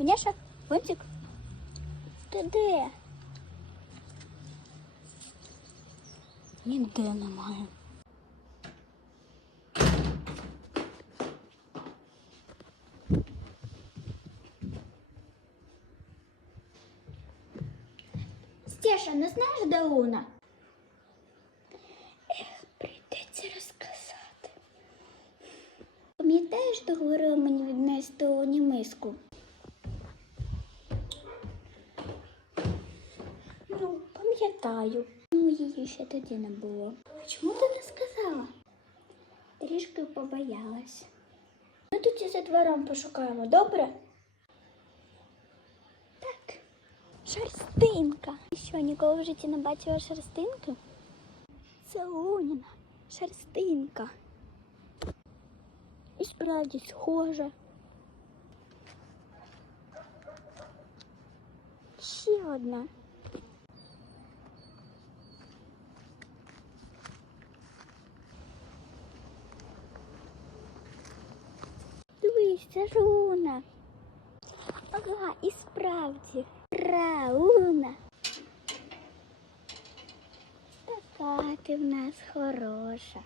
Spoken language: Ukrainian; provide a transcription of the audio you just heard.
Ваняша, Вонтик, ти де? Ніде немає. Стеша, не знаєш, де Луна? Прийдеться розказати. Пам'ятаєш, ти говорила мені віднести Луні миску? Ну, пам'ятаю. Її ще тоді не було. А чому ти не сказала? Трішки побоялась. Ми тоді за двором пошукаємо, добре? Так. Шерстинка. Ти що, ніколи в житті не бачила шерстинки? Це Луніна шерстинка. І справді схожа. Ще одна. Дивись, це ж Луна. Ага, і справді. Ура, Луна. Така ти в нас хороша.